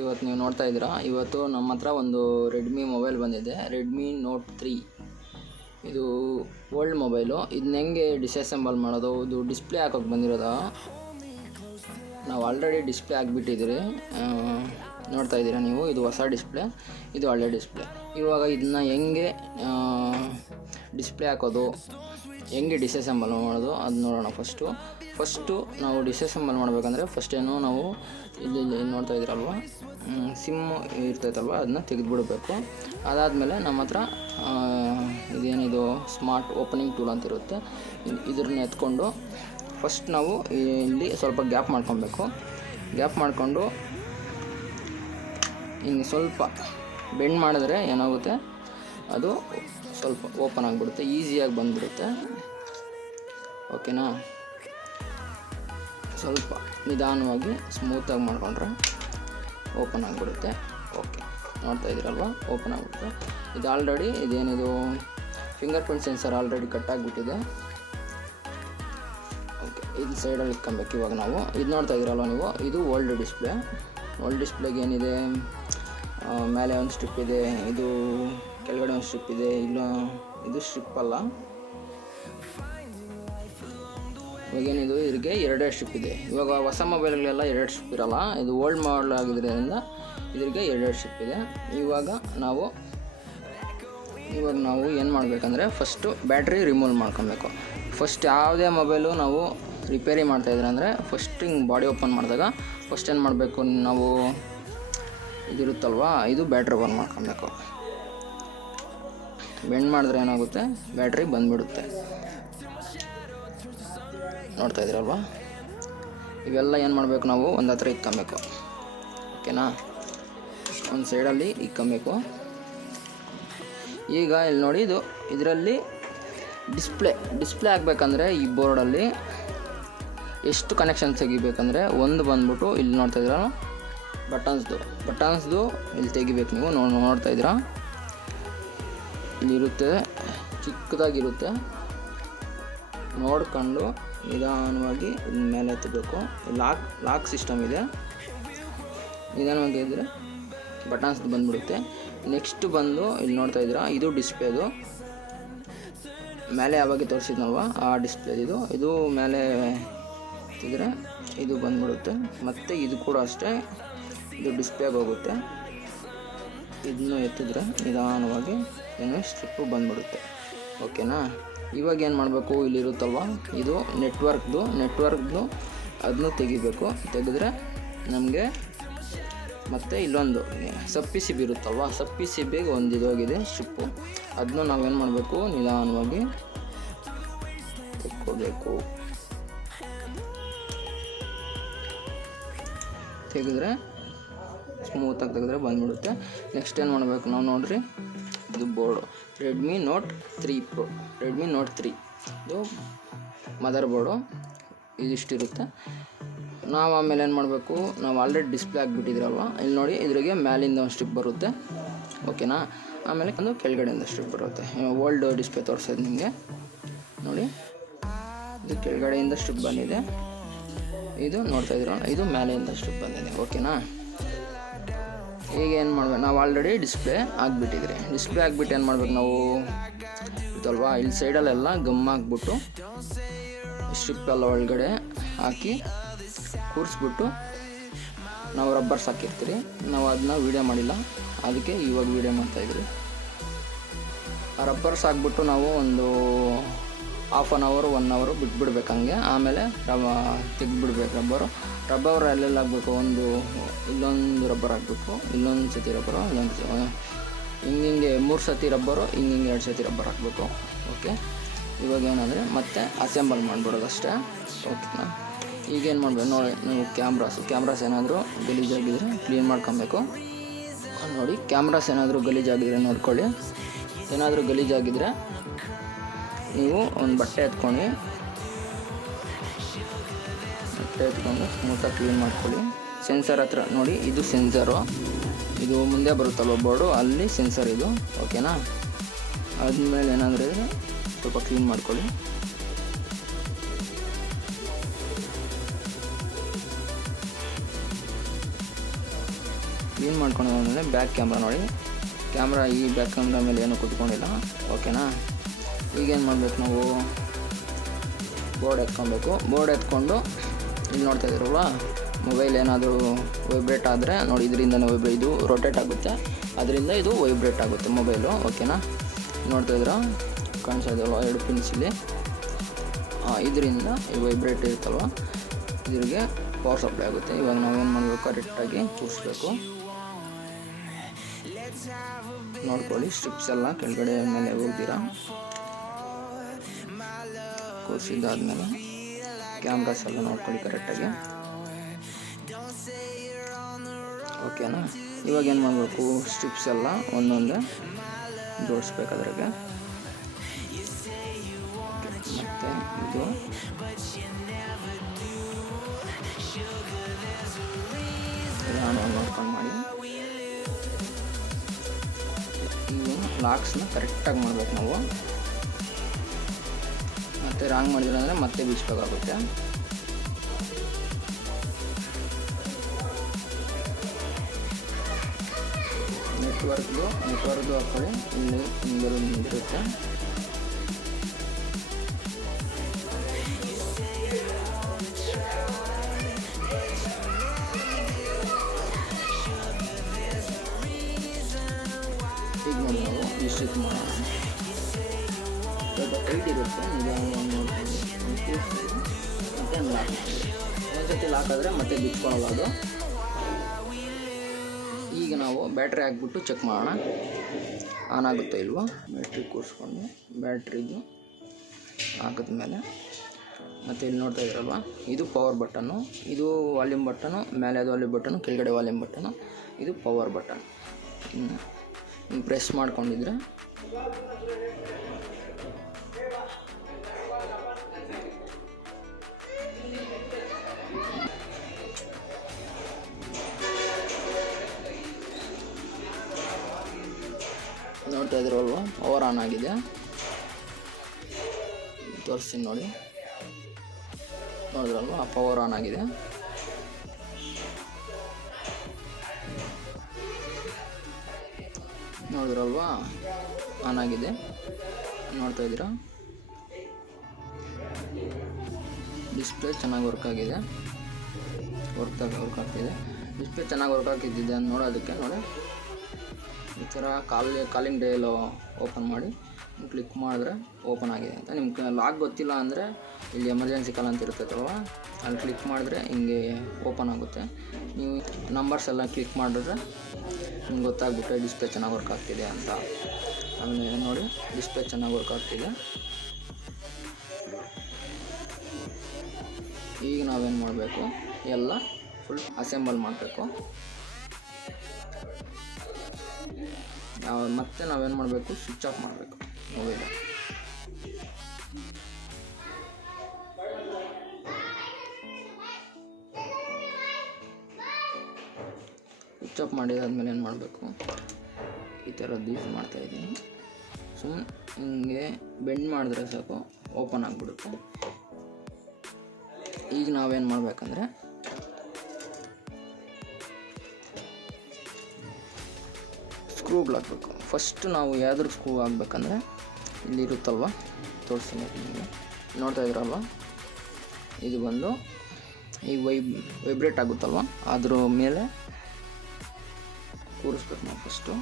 ಇವತ್ತು ನೀವು ನೋಡ್ತಾ ಇದ್ದೀರಾ, ಇವತ್ತು ನಮ್ಮ ಹತ್ರ ಒಂದು ರೆಡ್ಮಿ ಮೊಬೈಲ್ ಬಂದಿದೆ, ರೆಡ್ಮಿ ನೋಟ್ 3. ಇದು ಓಲ್ಡ್ ಮೊಬೈಲು. ಇದನ್ನ ಹೆಂಗೆ ಡಿಸ್ಅಸೆಂಬಲ್ ಮಾಡೋದು, ಇದು ಡಿಸ್ಪ್ಲೇ ಹಾಕೋಕೆ ಬಂದಿರೋದು. ನಾವು ಆಲ್ರೆಡಿ ಡಿಸ್ಪ್ಲೇ ಆಗಿಬಿಟ್ಟಿದ್ದೀರಿ, ನೋಡ್ತಾ ಇದ್ದೀರಾ ನೀವು. ಇದು ಹೊಸ ಡಿಸ್ಪ್ಲೇ, ಇದು ಹಳೆ ಡಿಸ್ಪ್ಲೇ. ಇವಾಗ ಇದನ್ನ ಹೆಂಗೆ ಡಿಸ್ಪ್ಲೇ ಹಾಕೋದು, ಹೆಂಗೆ ಡಿಸ್ಅಸೆಂಬಲ್ ಮಾಡೋದು ಅದು ನೋಡೋಣ. ಫಸ್ಟು ನಾವು ಡಿಸ್ಅಸೆಂಬಲ್ ಮಾಡಬೇಕಂದ್ರೆ ಫಸ್ಟೇನು ನಾವು ಇಲ್ಲಿ ನೋಡ್ತಾ ಇದ್ದೀರಲ್ವ, ಸಿಮ್ಮು ಇರ್ತೈತಲ್ವ, ಅದನ್ನ ತೆಗೆದುಬಿಡಬೇಕು. ಅದಾದಮೇಲೆ ನಮ್ಮ ಹತ್ರ ಇದೇನಿದು ಸ್ಮಾರ್ಟ್ ಓಪನಿಂಗ್ ಟೂಲ್ ಅಂತ ಇರುತ್ತೆ, ಇದ್ರನ್ನ ಎತ್ಕೊಂಡು ಫಸ್ಟ್ ನಾವು ಇಲ್ಲಿ ಸ್ವಲ್ಪ ಗ್ಯಾಪ್ ಮಾಡ್ಕೊಬೇಕು. ಗ್ಯಾಪ್ ಮಾಡಿಕೊಂಡು ಹಿಂಗೆ ಸ್ವಲ್ಪ ಬೆಂಡ್ ಮಾಡಿದ್ರೆ ಏನಾಗುತ್ತೆ, ಅದು ಸ್ವಲ್ಪ ಓಪನ್ ಆಗಿಬಿಡುತ್ತೆ, ಈಸಿಯಾಗಿ ಬಂದುಬಿಡುತ್ತೆ. ಓಕೆನಾ? ಸ್ವಲ್ಪ ನಿಧಾನವಾಗಿ ಸ್ಮೂತಾಗಿ ಮಾಡಿಕೊಂಡ್ರೆ ಓಪನ್ ಆಗಿಬಿಡುತ್ತೆ. ಓಕೆ, ನೋಡ್ತಾ ಇದ್ದೀರಲ್ವ, ಓಪನ್ ಆಗಿಬಿಡುತ್ತೆ. ಇದು ಆಲ್ರೆಡಿ ಇದೇನಿದು finger print sensor already cut ಆಗಿಬಿಟ್ಟಿದೆ. ಓಕೆ, ಇದು ಸೈಡಲ್ಲಿ ಇಟ್ಕೊಬೇಕು. ಇವಾಗ ನಾವು ಇದು ನೋಡ್ತಾ ಇದ್ದೀರಲ್ವ ನೀವು, ಇದು ಓಲ್ಡ್ ಡಿಸ್ಪ್ಲೇಗೆ ಏನಿದೆ, ಮೇಲೆ ಒಂದು ಸ್ಟ್ರಿಪ್ ಇದೆ, ಇದು ಕೆಳಗಡೆ ಒಂದು ಸ್ಟ್ರಿಪ್ ಇದೆ. ಇಲ್ಲ, ಇದು ಸ್ಟ್ರಿಪ್ ಅಲ್ಲ, ಇವಾಗೇನಿದು ಇದಕ್ಕೆ 2 ಸ್ಟ್ರಿಪ್ ಇದೆ. ಇವಾಗ ಹೊಸ ಮೊಬೈಲ್ಗಳೆಲ್ಲ 2 ಸ್ಟ್ರಿಪ್ ಇರೋಲ್ಲ, ಇದು ಓಲ್ಡ್ ಮಾಡಲ್ ಆಗಿದ್ದರಿಂದ ಇದಕ್ಕೆ 2 ಸ್ಟ್ರಿಪ್ ಇದೆ. ಇವಾಗ ನಾವು ಏನು ಮಾಡಬೇಕಂದ್ರೆ ಫಸ್ಟು ಬ್ಯಾಟ್ರಿ ರಿಮೂವ್ ಮಾಡ್ಕೊಬೇಕು. ಫಸ್ಟ್ ಯಾವುದೇ ಮೊಬೈಲು ನಾವು ರಿಪೇರಿ ಮಾಡ್ತಾಯಿದ್ರೆ ಅಂದರೆ ಫಸ್ಟ್ ಹಿಂಗೆ ಬಾಡಿ ಓಪನ್ ಮಾಡಿದಾಗ ಫಸ್ಟ್ ಏನು ಮಾಡಬೇಕು, ನಾವು ಇದಿರುತ್ತಲ್ವ, ಇದು ಬ್ಯಾಟ್ರಿ ಓಪನ್ ಮಾಡ್ಕೊಬೇಕು. ಬೆಂಡ್ ಮಾಡಿದ್ರೆ ಏನಾಗುತ್ತೆ, ಬ್ಯಾಟ್ರಿ ಬಂದುಬಿಡುತ್ತೆ. ನೋಡ್ತಾ ಇದ್ದೀರಲ್ವ, ಇವೆಲ್ಲ ಏನು ಮಾಡಬೇಕು, ನಾವು ಒಂದು ಹತ್ರ ಇಕ್ಕೊಬೇಕು. ಓಕೆನಾ? ಒಂದು ಸೈಡಲ್ಲಿ ಇಕ್ಕೊಬೇಕು. ಈಗ ಇಲ್ಲಿ ನೋಡಿ, ಇದರಲ್ಲಿ ಡಿಸ್ಪ್ಲೇ ಆಗಬೇಕಂದ್ರೆ ಈ ಬೋರ್ಡಲ್ಲಿ ಎಷ್ಟು ಕನೆಕ್ಷನ್ ತೆಗಿಬೇಕಂದ್ರೆ, ಒಂದು ಬಂದ್ಬಿಟ್ಟು ಇಲ್ಲಿ ನೋಡ್ತಾ ಇದ್ದೀರಾ ಬಟನ್ಸ್ದು ಇಲ್ಲಿ ತೆಗಿಬೇಕು. ನೀವು ನೋಡ್ತಾ ಇದ್ದೀರಾ, ಇಲ್ಲಿರುತ್ತೆ, ಚಿಕ್ಕದಾಗಿರುತ್ತೆ. ನೋಡ್ಕೊಂಡು ನಿಧಾನವಾಗಿ ಮೇಲೆ ಎತ್ತಬೇಕು. ಲಾಕ್ ಸಿಸ್ಟಮ್ ಇದೆ, ನಿಧಾನವಾಗಿ ಇದ್ದರೆ ಬಟನ್ಸ್ ಬಂದುಬಿಡುತ್ತೆ. ನೆಕ್ಸ್ಟ್ ಬಂದು ಇಲ್ಲಿ ನೋಡ್ತಾ ಇದ್ದೀರಾ, ಇದು ಡಿಸ್ಪ್ಲೇದು ಮೇಲೆ ಯಾವಾಗ ತೋರಿಸಿದ್ನಲ್ವ ಆ ಡಿಸ್ಪ್ಲೇದು. ಇದು ಮೇಲೆ ಎತ್ತಿದ್ರೆ ಇದು ಬಂದುಬಿಡುತ್ತೆ. ಮತ್ತು ಇದು ಕೂಡ ಅಷ್ಟೇ, ಇದು ಡಿಸ್ಪ್ಲೇಗೆ ಹೋಗುತ್ತೆ. ಇದನ್ನು ಎತ್ತಿದ್ರೆ ನಿಧಾನವಾಗಿ ಏನು ಸ್ಟ್ರಿಪ್ಪು ಬಂದುಬಿಡುತ್ತೆ. ಓಕೆನಾ? ಇವಾಗ ಏನು ಮಾಡಬೇಕು, ಇಲ್ಲಿರುತ್ತಲ್ವ, ಇದು ನೆಟ್ವರ್ಕ್ದು ಅದನ್ನು ತೆಗಿಬೇಕು. ತೆಗೆದ್ರೆ ನಮಗೆ ಮತ್ತು ಇಲ್ಲೊಂದು ಸಪ್ಪಿ ಸಿಬಿ ಇರುತ್ತಲ್ವ, ಸಪ್ಪಿ ಸಿಬಿಗೆ ಒಂದು ಇದೋಗಿದೆ ಸ್ಟ್ರಿಪ್ಪು, ಅದನ್ನು ನಾವೇನು ಮಾಡಬೇಕು, ನಿಧಾನವಾಗಿ ತೆಕ್ಕೋಬೇಕು. ತೆಗೆದ್ರೆ ಸ್ಮೂತಾಗಿ ತೆಗೆದ್ರೆ ಬಂದುಬಿಡುತ್ತೆ. ನೆಕ್ಸ್ಟ್ ಏನು ಮಾಡಬೇಕು ನಾವು ನೋಡ್ರಿ, ಇದು board Redmi note 3 Pro, Redmi note 3 ಇದು ಮದರ್ ಬೋರ್ಡು. ಇದಿಷ್ಟಿರುತ್ತೆ. ನಾವು ಆಮೇಲೆ ಏನು ಮಾಡಬೇಕು, ನಾವು ಆಲ್ರೆಡಿ ಡಿಸ್ಪ್ಲೇ ಆಗಿಬಿಟ್ಟಿದ್ರಲ್ವ, ಇಲ್ಲಿ ನೋಡಿ, ಇದ್ರಿಗೆ ಮೇಲಿಂದ ಒಂದು ಸ್ಟ್ರಿಪ್ ಬರುತ್ತೆ. ಓಕೆನಾ? ಆಮೇಲೆ ಒಂದು ಕೆಳಗಡೆಯಿಂದ ಸ್ಟ್ರಿಪ್ ಬರುತ್ತೆ. ಓಲ್ಡ್ ಡಿಸ್ಪ್ಲೇ ತೋರಿಸೋದು ನಿಮಗೆ ನೋಡಿ, ಇದು ಕೆಳಗಡೆಯಿಂದ ಸ್ಟ್ರಿಪ್ ಬಂದಿದೆ. ಇದು ನೋಡ್ತಾ ಇದ್ದೀರ, ಇದು ಮೇಲೆಯಿಂದ ಸ್ಟ್ರಿಪ್ ಬಂದಿದೆ. ಓಕೆನಾ? ಈಗ ಏನು ಮಾಡ್ಬೇಕು, ನಾವು ಆಲ್ರೆಡಿ ಡಿಸ್ಪ್ಲೇ ಆಗಿಬಿಟ್ಟು ಏನು ಮಾಡ್ಬೇಕು ನಾವು ಇದಲ್ವಾ, ಇಲ್ಲಿ ಸೈಡಲ್ಲೆಲ್ಲ ಗಮ್ ಹಾಕ್ಬಿಟ್ಟು ಸ್ಟ್ರಿಪ್ ಎಲ್ಲ ಒಳಗಡೆ ಹಾಕಿ ಕೂರಿಸ್ಬಿಟ್ಟು ನಾವು ರಬ್ಬರ್ಸ್ ಹಾಕಿರ್ತೀರಿ. ನಾವು ಅದನ್ನ ವೀಡಿಯೋ ಮಾಡಿಲ್ಲ, ಅದಕ್ಕೆ ಇವಾಗ ವೀಡಿಯೋ ಮಾಡ್ತಾಯಿದ್ರಿ. ಆ ರಬ್ಬರ್ಸ್ ಹಾಕ್ಬಿಟ್ಟು ನಾವು ಒಂದು ಹಾಫ್ ಆನ್ ಅವರ್ 1 ಅವರ್ ಬಿಟ್ಬಿಡ್ಬೇಕು ಹಂಗೆ. ಆಮೇಲೆ ತೆಗೆದುಬಿಡ್ಬೇಕು ರಬ್ಬರ್ ಎಲ್ಲೆಲ್ಲ ಹಾಕಬೇಕು, ಇಲ್ಲೊಂದು ರಬ್ಬರ್ ಹಾಕಬೇಕು, ಇಲ್ಲೊಂದು ಸತಿ ರಬ್ಬರು, ಹಿಂಗೆ 3 ಸತಿ ರಬ್ಬರು, ಹಿಂಗೆ 2 ಸತಿ ರಬ್ಬರ್ ಹಾಕಬೇಕು. ಓಕೆ, ಇವಾಗ ಏನಂದರೆ ಮತ್ತೆ ಅಸೆಂಬಲ್ ಮಾಡಿಬಿಡೋದು ಅಷ್ಟೇ. ಓಕೆನಾ? ಈಗೇನು ಮಾಡಬೇಕು ನೋಡಿ, ನೀವು ಕ್ಯಾಮ್ರಾಸ್ ಏನಾದರೂ ಗಲೀಜಾಗಿದ್ದರೆ ಕ್ಲೀನ್ ಮಾಡ್ಕೊಬೇಕು. ನೋಡಿ, ಕ್ಯಾಮ್ರಾಸ್ ಏನಾದರೂ ಗಲೀಜಾಗಿದ್ದರೆ ನೋಡ್ಕೊಳ್ಳಿ. ಏನಾದರೂ ಗಲೀಜಾಗಿದ್ದರೆ ನೀವು ಒಂದು ಬಟ್ಟೆ ಎತ್ಕೊಂಡು ಸ್ಮೂತಾಗಿ ಕ್ಲೀನ್ ಮಾಡ್ಕೊಳ್ಳಿ. ಸೆನ್ಸರ್ ಹತ್ರ ನೋಡಿ, ಇದು ಸೆನ್ಸರು, ಇದು ಮುಂದೆ ಬರುತ್ತಲ್ವ ಬೋರ್ಡು, ಅಲ್ಲಿ ಸೆನ್ಸರ್ ಇದು. ಓಕೆನಾ? ಆದಮೇಲೆ ಏನಾದರೂ ಸ್ವಲ್ಪ ಕ್ಲೀನ್ ಮಾಡ್ಕೊಳ್ಳಿ. ಕ್ಲೀನ್ ಮಾಡ್ಕೊಂಡಾದ್ಮೇಲೆ ಬ್ಯಾಕ್ ಕ್ಯಾಮ್ರಾ ನೋಡಿ, ಕ್ಯಾಮ್ರಾ ಈ ಬ್ಯಾಕ್ ಕ್ಯಾಮ್ರಾ ಮೇಲೆ ಏನೂ ಕೂತ್ಕೊಂಡಿಲ್ಲ, ಓಕೆನಾ. ಈಗೇನು ಮಾಡಬೇಕು ನಾವು, ಬೋರ್ಡ್ ಎತ್ಕೊಬೇಕು. ಬೋರ್ಡ್ ಎತ್ಕೊಂಡು ಇಲ್ಲಿ ನೋಡ್ತಾ ಇದ್ದೀರಲ್ವ, ಮೊಬೈಲ್ ಏನಾದರೂ ವೈಬ್ರೇಟ್ ಆದರೆ ನೋಡಿ, ಇದರಿಂದನೇ ಇದು ರೊಟೇಟ್ ಆಗುತ್ತೆ, ಅದರಿಂದ ಇದು ವೈಬ್ರೇಟ್ ಆಗುತ್ತೆ ಮೊಬೈಲು, ಓಕೆನಾ. ನೋಡ್ತಾ ಇದ್ದೀರಾ, ಕಾಣಿಸ್ತಾ ಇದೆಯಲ್ವ 2 ಪಿನ್ಸ್ ಇಲ್ಲಿ, ಇದರಿಂದ ಈ ವೈಬ್ರೇಟ್ ಇರುತ್ತಲ್ವ, ಇದ್ರಿಗೆ ಪವರ್ ಸಪ್ಲೈ ಆಗುತ್ತೆ. ಇವಾಗ ನಾವೇನು ಮಾಡಬೇಕು, ಕರೆಕ್ಟಾಗಿ ಕೂರಿಸ್ಬೇಕು. ನೋಡ್ಕೊಳ್ಳಿ, ಸ್ಟ್ರಿಪ್ಸ್ ಎಲ್ಲ ಕೆಳಗಡೆ ಮೇಲೆ ಹೋಗ್ತೀರಾ. ಕೂರಿಸಿದ್ದಾದ್ಮೇಲೆ ಕ್ಯಾಮ್ರಾಸ್ ಎಲ್ಲ ನೋಡ್ಕೊಳ್ಳಿ ಕರೆಕ್ಟಾಗಿ, ಓಕೆನಾ. ಇವಾಗ ಏನು ಮಾಡಬೇಕು, ಸ್ಟ್ರಿಪ್ಸ್ ಎಲ್ಲ ಒಂದೊಂದೇ ಜೋಡಿಸ್ಬೇಕು ಅದ್ರಾಗೆ. ಮತ್ತು ಇದು ನೋಡ್ಕೊಂಡು ಮಾಡಿ. ಇವು ಲಾಕ್ಸ್ನ ಕರೆಕ್ಟಾಗಿ ಮಾಡಬೇಕು ನಾವು, ಮತ್ತು ರಾಂಗ್ ಮಾಡಿದ್ರೆ ಅಂದರೆ ಮತ್ತೆ ಬಿಡಿಸ್ಬೇಕಾಗುತ್ತೆ. ನೆಟ್ವರ್ಕ್ದು ಹಾಕೊಳ್ಳಿ, ಇಲ್ಲಿ ನಿಂದಿರುತ್ತೆ. ಈಗ ನೋಡಿ ನಾವು ಇಷ್ಟು ಮಾಡೋಣ, ಸ್ವಲ್ಪ ಟೈಟ್ ಇರುತ್ತೆ, ನಿಧಾನವಾಗಿ ನೋಡ್ಕೊಂಡು ಮತ್ತೆ ಲಾಕ್ ಮಾಡಿ. ಒಂದ್ಸತಿ ಲಾಕ್ ಆದರೆ ಮತ್ತೆ ಬಿಚ್ಕೊಳ್ಳೋದು ಅದು. ಈಗ ನಾವು ಬ್ಯಾಟ್ರಿ ಹಾಕ್ಬಿಟ್ಟು ಚೆಕ್ ಮಾಡೋಣ ಆನ್ ಆಗುತ್ತೆ ಇಲ್ವೋ. ಬ್ಯಾಟ್ರಿ ಕೂರಿಸ್ಕೊಂಡು ಬ್ಯಾಟ್ರಿದು ಹಾಕಿದ್ಮೇಲೆ ಮತ್ತು ಇಲ್ಲಿ ನೋಡ್ತಾ ಇದ್ದೀರಲ್ವ, ಇದು ಪವರ್ ಬಟನ್ನು, ಇದು ವಾಲ್ಯೂಮ್ ಬಟನು, ಮೇಲೆ ಅದು ವಾಲ್ಯೂಮ್ ಬಟನು, ಕೆಳಗಡೆ ವಾಲ್ಯೂಮ್ ಬಟನು, ಇದು ಪವರ್ ಬಟನ್. ಇನ್ನು ಪ್ರೆಸ್ ಮಾಡ್ಕೊಂಡಿದ್ರೆ ನೋಡ್ತಾ ಇದ್ರಲ್ವ, ಪವರ್ ಆನ್ ಆಗಿದೆ. ತೋರಿಸ್ತೀನಿ ನೋಡಿ, ನೋಡಿದ್ರಲ್ವ ಪವರ್ ಆನ್ ಆಗಿದೆ. ನೋಡಿದ್ರಲ್ವಾ ಆನ್ ಆಗಿದೆ, ನೋಡ್ತಾ ಇದ್ದೀರಾ. ಡಿಸ್ಪ್ಲೇ ಚೆನ್ನಾಗಿ ವರ್ಕ್ ಆಗಿದೆ, ವರ್ಕ್ ಆಗ್ತಿದೆ. ಡಿಸ್ಪ್ಲೇ ಚೆನ್ನಾಗಿ ವರ್ಕ್ ಆಗ್ತಿದ್ದಿದೆ ಅಂತ ನೋಡೋದಕ್ಕೆ ನೋಡಿ, ಈ ಥರ ಕಾಲಿಂಗ್ ಡೇಲ್ ಓಪನ್ ಮಾಡಿ ಕ್ಲಿಕ್ ಮಾಡಿದ್ರೆ ಓಪನ್ ಆಗಿದೆ ಅಂತ. ನಿಮ್ಗೆ ಲಾಕ್ ಗೊತ್ತಿಲ್ಲ ಅಂದರೆ ಇಲ್ಲಿ ಎಮರ್ಜೆನ್ಸಿ ಕಾಲ್ ಅಂತ ಇರ್ತೈತಲ್ವ, ಅಲ್ಲಿ ಕ್ಲಿಕ್ ಮಾಡಿದ್ರೆ ಹಿಂಗೆ ಓಪನ್ ಆಗುತ್ತೆ. ನೀವು ನಂಬರ್ಸ್ ಎಲ್ಲ ಕ್ಲಿಕ್ ಮಾಡಿದ್ರೆ ನಿಮ್ಗೆ ಗೊತ್ತಾಗ್ಬಿಟ್ಟೆ ಡಿಸ್ಪ್ಲೇ ಚೆನ್ನಾಗಿ ವರ್ಕ್ ಆಗ್ತಿದೆ ಅಂತ. ಆಮೇಲೆ ನೋಡಿ, ಡಿಸ್ಪ್ಲೇ ಚೆನ್ನಾಗಿ ವರ್ಕ್ ಆಗ್ತಿದೆ. ಈಗ ನಾವೇನು ಮಾಡಬೇಕು, ಎಲ್ಲ ಫುಲ್ ಅಸೆಂಬಲ್ ಮಾಡಬೇಕು. ಮತ್ತೆ ನಾವೇನು ಮಾಡಬೇಕು, ಸ್ವಿಚ್ ಆಫ್ ಮಾಡಬೇಕು ಮೊಬೈಲ್. ಸ್ವಿಚ್ ಆಫ್ ಮಾಡಿದಾದ್ಮೇಲೆ ಏನು ಮಾಡಬೇಕು, ಈ ಥರದ್ದು ಯೂಸ್ ಮಾಡ್ತಾಯಿದ್ದೀನಿ. ಸುಮ್ಮನೆ ಹಿಂಗೆ ಬೆಂಡ್ ಮಾಡಿದ್ರೆ ಸಾಕು, ಓಪನ್ ಆಗಿಬಿಡುತ್ತೆ. ಈಗ ನಾವೇನು ಮಾಡಬೇಕಂದ್ರೆ ಸ್ಕ್ರೂಗಳು ಹಾಕಬೇಕು. ಫಸ್ಟ್ ನಾವು ಯಾವ್ದ್ರ ಸ್ಕ್ರೂ ಹಾಕ್ಬೇಕಂದ್ರೆ ಇಲ್ಲಿ ಇರುತ್ತಲ್ವ, ತೋರಿಸ್ತೀನಿ ನಿಮಗೆ, ನೋಡ್ತಾ ಇದ್ದೀರಲ್ವ, ಇದು ಬಂದು ಈ ವೈಬ್ರೇಟ್ ಆಗುತ್ತಲ್ವ, ಅದ್ರ ಮೇಲೆ ಕೂರಿಸ್ಬೇಕು ನಾವು ಫಸ್ಟು.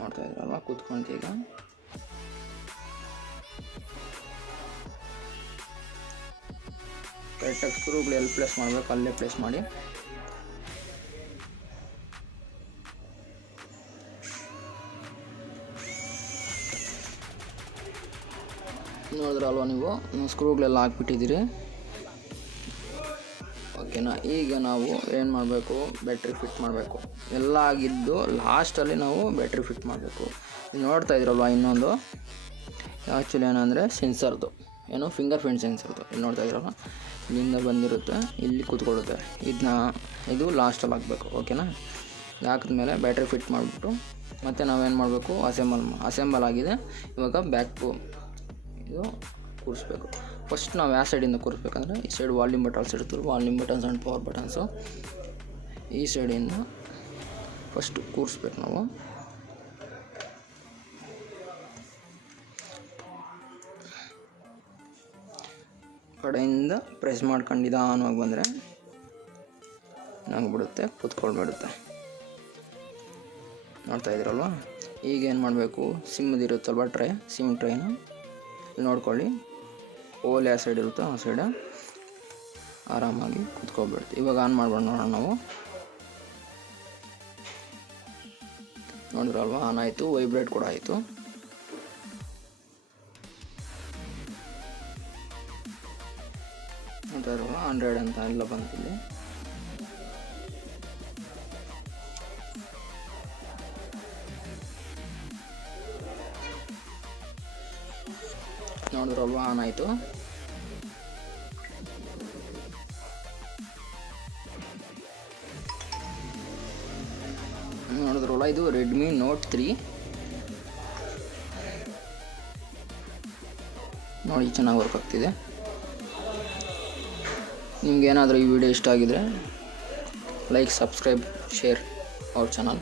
ನೋಡ್ತಾ ಇದ್ದೀರಲ್ವ, ಕೂತ್ಕೊಂತೀಗ ಕರೆಕ್ಟಾಗಿ ಸ್ಕ್ರೂಗಳು ಎಲ್ಲಿ ಪ್ಲೇಸ್ ಮಾಡಬೇಕು ಅಲ್ಲೇ ಪ್ಲೇಸ್ ಮಾಡಿ. ನೋಡಿದ್ರಲ್ವ ನೀವು, ಸ್ಕ್ರೂಗಳೆಲ್ಲ ಹಾಕ್ಬಿಟ್ಟಿದ್ದೀರಿ, ಓಕೆನಾ. ಈಗ ನಾವು ಏನು ಮಾಡಬೇಕು, ಬ್ಯಾಟ್ರಿ ಫಿಟ್ ಮಾಡಬೇಕು. ಎಲ್ಲ ಆಗಿದ್ದು ಲಾಸ್ಟಲ್ಲಿ ನಾವು ಬ್ಯಾಟ್ರಿ ಫಿಟ್ ಮಾಡಬೇಕು. ನೋಡ್ತಾ ಇದ್ರಲ್ವ, ಇನ್ನೊಂದು ಆ್ಯಕ್ಚುಲಿ ಏನಂದರೆ ಸೆನ್ಸರ್ದು, ಏನು ಫಿಂಗರ್ ಪ್ರಿಂಟ್ ಸೆನ್ಸರ್ದು. ಇಲ್ಲಿ ನೋಡ್ತಾ ಇದ್ರಲ್ವ, ಇಲ್ಲಿಂದ ಬಂದಿರುತ್ತೆ, ಇಲ್ಲಿ ಕೂತ್ಕೊಳ್ಳುತ್ತೆ. ಇದು ಲಾಸ್ಟಲ್ಲಿ ಹಾಕಬೇಕು, ಓಕೆನಾ. ಹಾಕಿದ್ಮೇಲೆ ಬ್ಯಾಟ್ರಿ ಫಿಟ್ ಮಾಡಿಬಿಟ್ಟು ಮತ್ತು ನಾವೇನು ಮಾಡಬೇಕು, ಅಸೆಂಬಲ್ ಆಗಿದೆ. ಇವಾಗ ಇದು ಕೂರಿಸ್ಬೇಕು. ಫಸ್ಟ್ ನಾವು ಯಾವ ಸೈಡಿಂದ ಕೂರಿಸ್ಬೇಕಂದ್ರೆ ಈ ಸೈಡ್ ವಾಲ್ಯೂಮ್ ಬಟನ್ಸ್ ಇರ್ತಾರೆ, volume buttons and power buttons. ಈ ಸೈಡಿಂದ ಫಸ್ಟ್ ಕೂರಿಸ್ಬೇಕು ನಾವು. ಕಡೆಯಿಂದ ಪ್ರೆಸ್ ಮಾಡ್ಕೊಂಡು ನಿಧಾನವಾಗಿ ಬಂದರೆ ನಂಗೆ ಕೂತ್ಕೊಳ್ಬಿಡುತ್ತೆ. ನೋಡ್ತಾ ಇದ್ದೀರಲ್ವ. ಈಗ ಏನು ಮಾಡಬೇಕು, ಸಿಮ್ಮದಿರುತ್ತಲ್ವ ಸಿಮ್ ಟ್ರೈನ ನೋಡ್ಕೊಳ್ಳಿ. ಓಲ್ ಯಾವ ಸೈಡ್ ಇರುತ್ತೋ ಆ ಸೈಡ ಆರಾಮಾಗಿ ಕೂತ್ಕೊಳ್ಬಿಡುತ್ತೆ. ಇವಾಗ ಆನ್ ಮಾಡ್ಬೋದು ನೋಡೋಣ ನಾವು. ನೋಡಿದ್ರಲ್ವ, ಆನ್ ಆಯಿತು, ವೈಬ್ರೇಟ್ ಕೂಡ ಆಯಿತು. ನೋಡ್ತಾ ಇರಲ್ವ 100 ಅಂತ ಎಲ್ಲ ಬಂತಿಲ್ಲಿ. ನೋಡಿದ್ರಲ್ವ, ಆನ್ ಆಯಿತು. ನೋಡಿದ್ರಲ್ಲ, ಇದು ರೆಡ್ಮಿ ನೋಟ್ 3 ನೋಡಿ, ಚೆನ್ನಾಗಿ ವರ್ಕ್ ಆಗ್ತಿದೆ. ನಿಮ್ಗೇನಾದರೂ ಈ ವಿಡಿಯೋ ಇಷ್ಟ ಆಗಿದರೆ like, subscribe, share our channel.